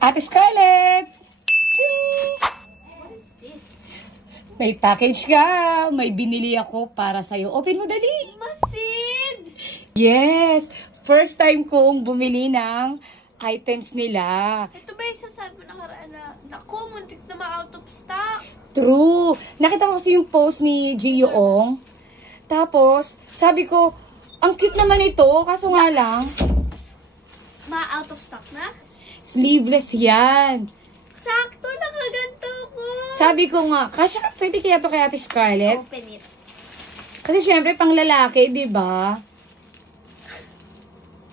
Ate Scarlett! What is this? May package ka. May binili ako para sa'yo. Open mo dali. Masid! Yes! First time kong bumili ng items nila. Ito ba yung sasabi mo nakaraan na, naku, muntik na ma-out of stock. True. Nakita ko kasi yung post ni Gio Ong. Tapos, sabi ko, ang cute naman ito. Kaso nga lang, Ma-out of stock na? sleeveless yan. Sakto, nakaganto ko. Sabi ko nga, pwede kaya to kay Ate Scarlett? Open it. Kasi syempre, pang lalaki, di ba?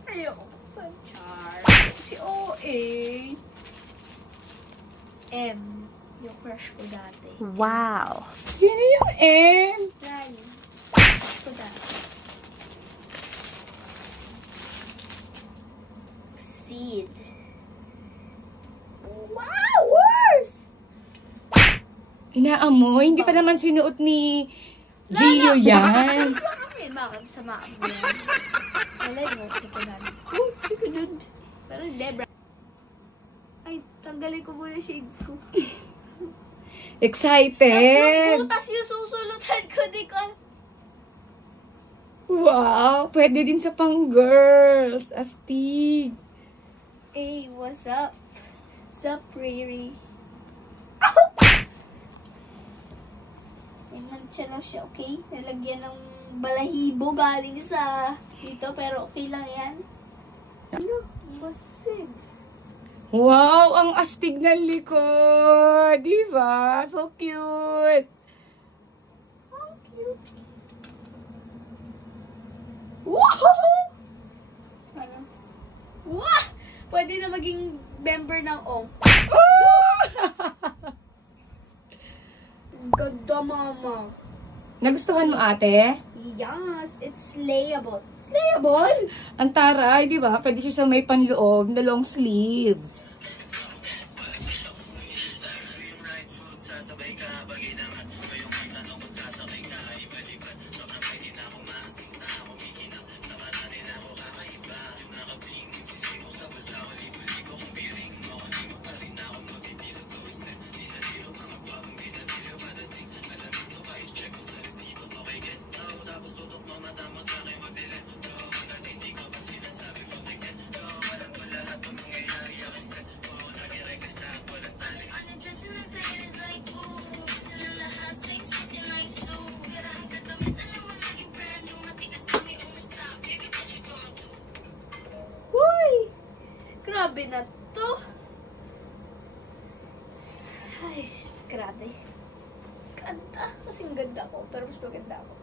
Ayoko buksan. Char. Si OA. M. Yung crush ko dati. Wow. Sino yung M? Ryan. Crush ko dati. Seed. Wow! Worse! Inaamoy? Hindi pa naman sinuot ni Gio yan. Bakit? Bakit? Sama mo yan. Malay mo, sa kanan. Oh, ganun. Pero Debra. Ay, tanggalin ko muna shades ko. Excited! Butas yung susulutan ko, di ko. Wow! Pwede din sa pang-girls. Astig. Hey, what's up? What's up, Riri? May mancha lang siya, okay? Nalagyan ng balahibo galing sa dito, pero okay lang yan. Ano? Masid. Wow! Ang astig ng likod! Diba? So cute! How cute. Wow! Ano? Wow! Pwede na maging member ng ONG. Ganda, mama. Nagustuhan mo, ate? Yes, it's slayable. Slayable? Ang taray, di ba? Pwede siya sa may panloob na long sleeves. Grabe na to. Ay, grabe. Ganda. Kasing ganda ko, pero mas maganda ako.